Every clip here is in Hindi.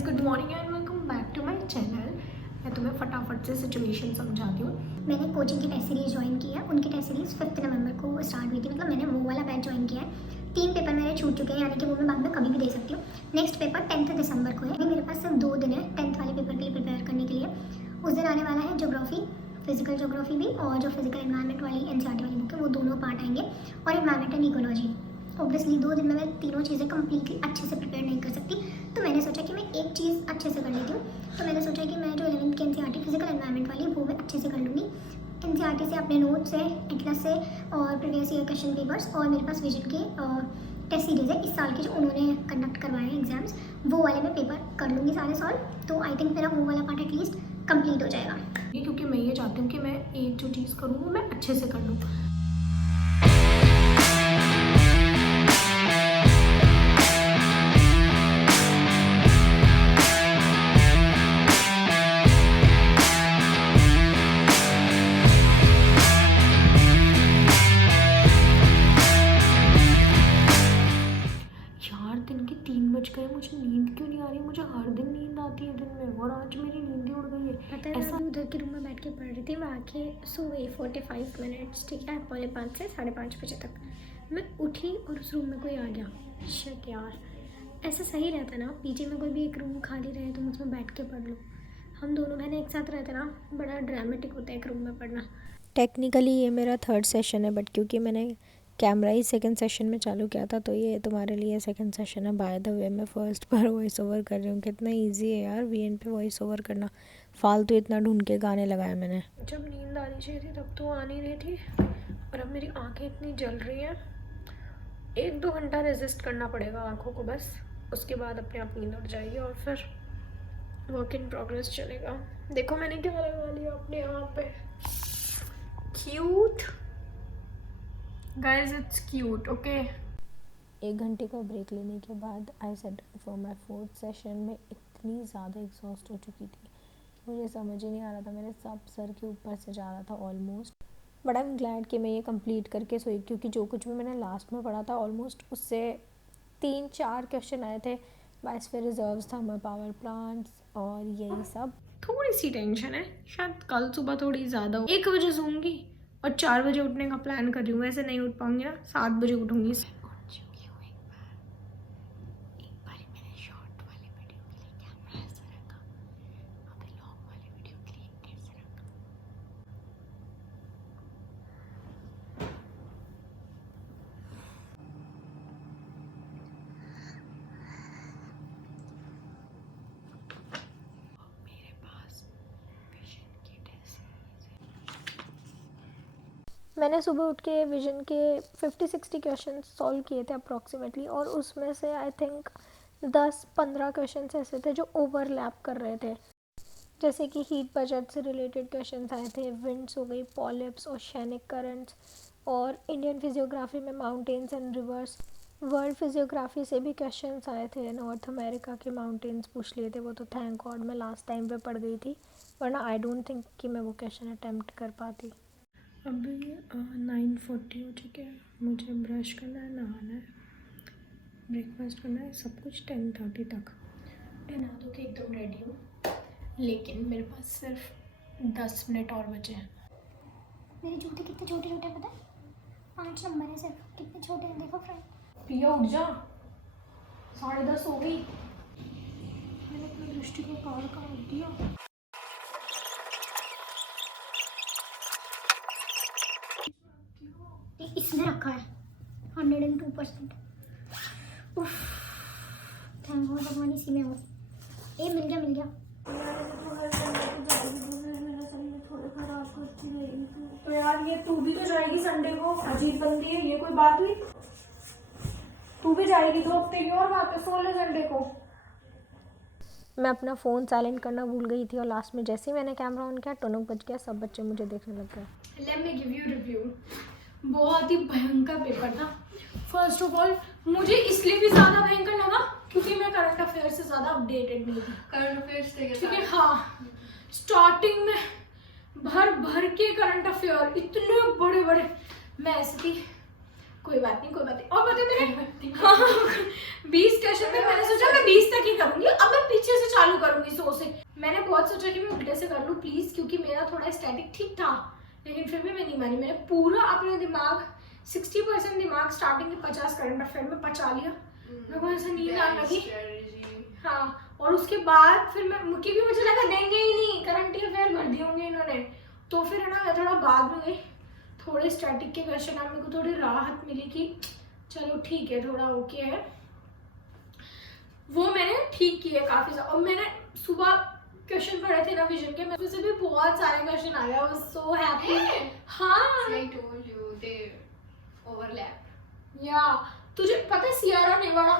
Guys, good morning and welcome back to my channel. मैं तुम्हें फटाफट से सिचुएशन समझाती हूँ। मैंने कोचिंग की टेस्ट सीरीज़ ज्वाइन की है। उनकी टेस्ट सीरीज़ 5 नवंबर को स्टार्ट हुई थी। मतलब मैंने वो वाला बैच ज्वाइन किया है। 3 पेपर मेरे छूट चुके हैं, यानी कि वो मैं बाद में कभी भी दे सकती हूँ। नेक्स्ट पेपर 10 दिसंबर को है। अभी मेरे पास सिर्फ 2 दिन है 10th वाले पेपर के लिए प्रिपेयर करने के लिए। उस दिन आने वाला है ज्योग्राफी, फिजिकल ज्योग्राफी भी, और जो फिजिकल एनवायरनमेंट वाली एनसीईआरटी वाली बुक है वो दोनों पार्ट आएंगे, और एनवायरमेंट एंड इकोलॉजी। ऑब्वियसली 2 दिन में मैं तीनों चीज़ें कम्प्लीटली अच्छे से प्रिपेयर नहीं कर सकती, तो मैंने सोचा कि मैं एक चीज़ अच्छे से कर लेती हूँ। तो मैंने सोचा कि मैं जो 11th की एनसीईआरटी फिजिकल एनवायरमेंट वाली वो मैं अच्छे से कर लूँगी। एनसीईआरटी से, अपने नोट्स से, एटलस से, और प्रीवियस ईयर क्वेश्चन पेपर्स, और मेरे पास विजन के टेस्ट सीरीज़ है इस साल के जो उन्होंने कंडक्ट करवाए हैं एग्जाम्स, वो वाले मैं पेपर कर लूँगी सारे सॉल्व। तो आई थिंक मेरा वो वाला पार्ट एटलीस्ट कंप्लीट हो जाएगा, क्योंकि मैं ये चाहती हूँ कि मैं एक जो चीज़ करूँ वो मैं अच्छे से कर लूँ। दिन के 3 बज गए, मुझे नींद क्यों नहीं आ रही? मुझे हर दिन नींद आती है दिन में, और आज मेरी नींद ही उड़ गई है। पता है, ऐसा उधर के रूम में बैठ के पढ़ रही थी। मैं आके सो गई 45 मिनट्स, ठीक है, 4:45 से 5:30 बजे तक। मैं उठी और उस रूम में कोई आ गया। शिट यार, ऐसा सही रहता ना, पीजी में कोई भी एक रूम खाली रहे तो उसमें बैठ के पढ़ लो। हम दोनों बहनें एक साथ रहते ना, बड़ा ड्रामेटिक होता है एक रूम में पढ़ना। टेक्निकली ये मेरा 3rd सेशन है, बट क्योंकि मैंने कैमरा ही 2nd सेशन में चालू किया था तो ये तुम्हारे लिए 2nd सेशन है। बाय द वे, मैं फर्स्ट बार वॉइस ओवर कर रही हूँ। कितना इजी है यार वीएन पे वॉइस ओवर करना। फालतू इतना ढूंढ के गाने लगाए मैंने। जब नींद आनी चाहिए थी तब तो आ नहीं रही थी, और अब मेरी आंखें इतनी जल रही हैं। 1-2 घंटा रेजिस्ट करना पड़ेगा आंखों को बस, उसके बाद अपने आप नींद उड़ जाएगी और फिर वर्क इन प्रोग्रेस चलेगा। देखो मैंने क्या लगा लिया अपने आप पे, cute guys, it's cute. Okay, 1 घंटे का ब्रेक लेने के बाद I set for my 4th session में इतनी ज़्यादा एग्जॉस्ट हो चुकी थी, मुझे समझ ही नहीं आ रहा था, मेरे सब सर के ऊपर से जा रहा था almost. But I am glad कि मैं ये कंप्लीट करके सोई, क्योंकि जो कुछ भी मैंने लास्ट में पढ़ा था ऑलमोस्ट उससे 3-4 क्वेश्चन आए थे। Biosphere reserves, thermal power plants और यही सब। थोड़ी सी टेंशन है, शायद कल सुबह थोड़ी ज़्यादा हो। 1 बजे सोऊंगी और 4 बजे उठने का प्लान कर रही हूँ। वैसे नहीं उठ पाऊंगी ना, 7 बजे उठूंगी। मैंने सुबह उठ के विजन के 50-60 क्वेश्चन सॉल्व किए थे अप्रॉक्सीमेटली, और उसमें से आई थिंक 10-15 क्वेश्चन ऐसे थे जो ओवरलैप कर रहे थे। जैसे कि हीट बजट से रिलेटेड क्वेश्चन आए थे, विंड्स हो गई, पॉलिप्स, ओशियनिक करंट्स, और इंडियन फिजियोग्राफी में mountains and reverse. World physiography से भी क्वेश्चन आए थे, नॉर्थ अमेरिका के माउंटेन्स पूछ लिए थे। वो तो थैंक गॉड मैं लास्ट टाइम पे पढ़ गई थी, वरना आई डोंट थिंक कि मैं वो क्वेश्चन अटैम्प्ट कर पाती। अभी 9:40 हो चुके हैं। मुझे ब्रश करना है, नहाना है, ब्रेकफास्ट करना है, सब कुछ 10:30 तक। मैं नहा धो के एकदम रेडी हूँ, लेकिन मेरे पास सिर्फ 10 मिनट और बचे हैं। मेरे जूते कितने छोटे छोटे पता है? 5 नंबर है सिर्फ, कितने छोटे हैं देखो फ्रेंड। पिया उठ जा, 10:30 हो गई। मैंने अपनी दृष्टि को कवर कर दिया। इसने रखा है 102%। उफ, थैंक गॉड भगवान इसी में हो। ए मिल गया मिल गया। तो यार ये तू भी तो जाएगी संडे को, अजीब बंदी है ये, कोई बात हुई? तू भी जाएगी 2 हफ्ते की और वापस 16 संडे को। मैं अपना फ़ोन साइलेंट करना भूल गई थी, और लास्ट में जैसे ही मैंने कैमरा ऑन किया टुनुक बज गया, सब बच्चे मुझे देखने लग गए। Let me give you review. बहुत ही भयंकर पेपर था। फर्स्ट ऑफ ऑल मुझे इसलिए भी ज़्यादा भयंकर लगा क्योंकि मैं करंट अफेयर से ज़्यादा अपडेटेड नहीं थी। करंट अफेयर से ठीक है, हाँ, स्टार्टिंग में भर के करंट अफेयर इतने बड़े बड़े, मैं ऐसी थी कोई बात नहीं कोई बात नहीं। और पता है मेरे 20 क्वेश्चन थे, मैंने सोचा मैं 20 तक ही करूंगी। अब मैं पीछे से स्टैटिक ठीक था, लेकिन फिर भी मैं नहीं मानी। मैंने पूरा अपना दिमाग 60% दिमाग स्टार्टिंग के 50 करंट अफेयर में पचा लिया। मेरे को ऐसा नींद आने लगी। हाँ, और उसके बाद फिर मैं, क्योंकि मुझे लगा देंगे ही नहीं, करंट अफेयर भर दिए होंगे इन्होंने, तो फिर है ना मैं थोड़ा बाद में गई, थोड़े स्टैटिक के क्वेश्चन आए, मेरे को थोड़ी राहत मिली कि चलो ठीक है, थोड़ा ओके है, वो मैंने ठीक किए काफ़ी ज़्यादा। और मैंने सुबह क्वेश्चन पढ़े थे ना विजन के, मेरे से भी बहुत सारे क्वेश्चन आ गया, सो हैप्पी। हाँ, I told you they overlap. या तुझे पता है सियारा नेवाड़ा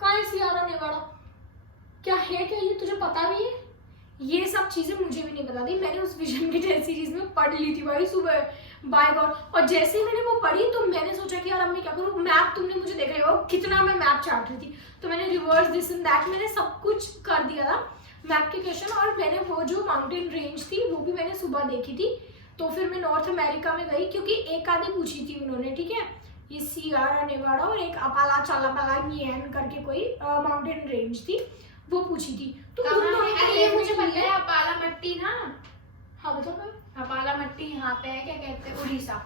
कहाँ है सियारा नेवाड़ा, क्या है, क्या ये तुझे पता भी है? ये सब चीज़ें मुझे भी नहीं पता थी, मैंने उस विजन की टेस्ट सीरीज में पढ़ ली थी भाई सुबह, बाय गॉड। और जैसे ही मैंने वो पढ़ी तो मैंने सोचा कि यार अब मैं क्या करूँ, मैप तुमने मुझे देखा ही होगा कितना मैं मैप चाट रही थी, तो मैंने रिवर्स दिस एंड दैट मैंने सब कुछ कर दिया था मैप के क्वेश्चन। और मैंने वो जो माउंटेन रेंज थी वो भी मैंने सुबह देखी थी। तो फिर मैं नॉर्थ अमेरिका में गई, क्योंकि एक आधी पूछी थी उन्होंने, ठीक है, ये सियारा नेवाड़ा और एक अपाला चालापाला करके कोई माउंटेन रेंज थी, वो पूछी थी। तो ये मुझे पता है, अपाला मट्टी ना। हाँ बताओ। अपाला मट्टी यहाँ पे है, क्या कहते हैं, उड़ीसा।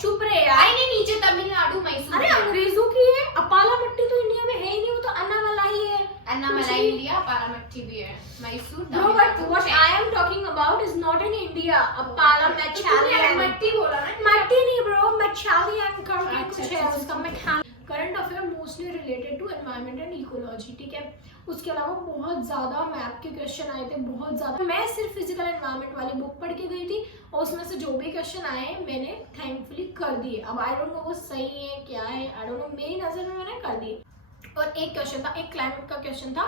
चुप रहे यार, नहीं नीचे तमिलनाडु मैसूर। अरे अंग्रेजों की है, अपाला मट्टी तो इंडिया में है ही नहीं, वो तो अन्नामलाई है। अन्नामलाई इंडिया, अपाला मट्टी भी है Mysore. Bro, but what I am talking about is not in India. Apala मैचालियन मट्टी बोला ना, मट्टी नहीं ब्रो, मैचालियन करके अच्छा, कुछ है अच्छा, उसका। मैं current affair mostly related to environment and ecology, ठीक है। उसके अलावा बहुत ज़्यादा मैप के क्वेश्चन आए थे, बहुत ज़्यादा। मैं सिर्फ फिजिकल एनवायरनमेंट वाली बुक पढ़ के गई थी, और उसमें से जो भी क्वेश्चन आए मैंने थैंकफुली कर दिए। अब आई डोंट नो वो सही है क्या है, आई डोंट नो, मेरी नज़र में मैंने कर दिए। और एक क्वेश्चन था, एक क्लाइमेट का क्वेश्चन था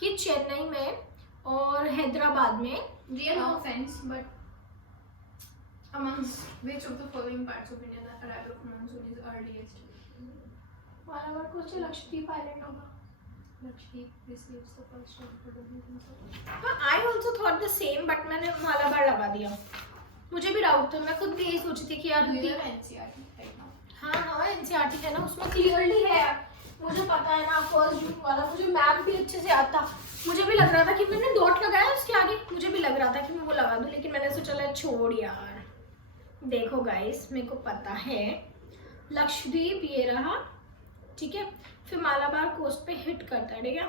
कि चेन्नई में और हैदराबाद में, real no offense, but amongst which of the following parts of India the arrival of monsoon is earliest? Malabar को से लक्षद्वीप आइलैंड होगा। Lakshadweep receives the first rainfall of the monsoon. हाँ, I also thought the same, but मैंने मालाबार लगा दिया। मुझे भी डाउट था, मैं खुद भी यही सोची थी कि यार Do you have NCERT right now? हाँ एनसीईआरटी है ना, उसमें क्लियरली है, मुझे पता है ना, फर्स्ट जून वाला। मुझे मैप भी अच्छे से आता, मुझे भी लग रहा था कि मैंने डॉट लगाया उसके आगे, मुझे भी लग रहा था कि मैं वो लगा दूँ, लेकिन मैंने सोचा चला छोड़ यार। देखो गाइस, मेरे को पता है लक्षद्वीप ये रहा, ठीक है, फिर मालाबार कोस्ट पे हिट करता है, ठीक है।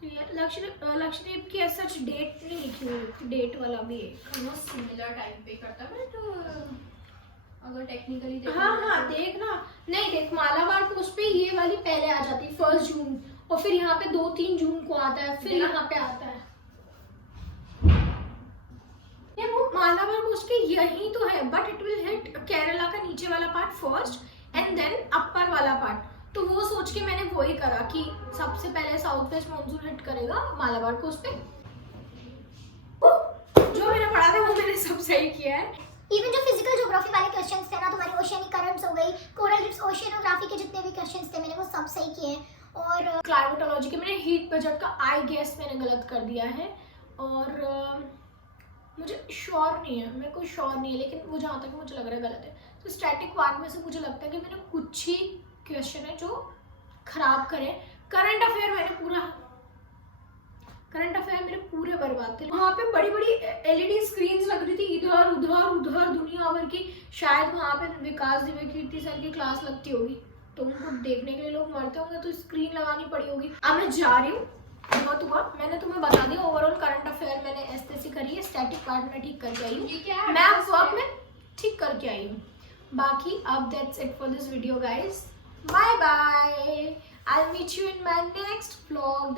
तो ये लक्षद्वीप की सच डेट नहीं लिखी हुई, डेट वाला भी है, Similar time पे करता है, but अगर टेक्निकली हाँ देख ना, नहीं देख, मालाबार कोस्ट पे ये वाली पहले आ जाती है 1 जून, और फिर यहाँ पे 2-3 जून को आता है, फिर यहाँ पे आता है। ये वो मालाबार कोस्ट के यही तो है, but it will hit Kerala का नीचे वाला पार्ट फर्स्ट एंड देन अपर वाला पार्ट। तो वो सोच के मैंने वही करा कि सबसे पहले साउथ वेस्ट मानसून हिट करेगा मालाबार कोस्ट पे। जो मैंने पढ़ा था वो मैंने सब सही किया है। इवन जो फिजिकल ज्योग्राफी वाले क्वेश्चंस थे ना, तुम्हारे ओशियनिक करंट्स हो गई, कोरल रीफ्स, ओशियनोग्राफी के जितने भी क्वेश्चंस थे मैंने वो सब सही किए हैं। और क्लाइमेटोलॉजी के मैंने हीट बजट का आई गेस मैंने गलत कर दिया है, और मुझे श्योर नहीं है, मेरे को श्योर नहीं है, लेकिन वो जहाँ तक मुझे लग रहा है गलत है। तो स्टैटिक वार्ड में से मुझे लगता है कि मैंने कुछ ही क्वेश्चन है जो खराब करे। करंट अफेयर मेरे पूरे बर्बाद थे। वहाँ पे बड़ी बड़ी एलईडी स्क्रीन्स लग रही थी, इधर उधर दुनिया भर की। शायद वहाँ पे विकास दिव्य कीर्ति सर की क्लास लगती होगी, तो उनको देखने के लिए लोग मरते होंगे, तो स्क्रीन लगानी पड़ी होगी। अब मैं जा रही हूँ, बहुत हुआ, मैंने तुम्हें बता दिया ओवरऑल करंट अफेयर मैंने ऐसे करी है, स्टैटिक पार्ट में ठीक करके आई हूँ, मैथ वर्क में ठीक करके आई हूँ। बाकी अब that's it for this video guys, bye bye, I will meet you in my next vlog.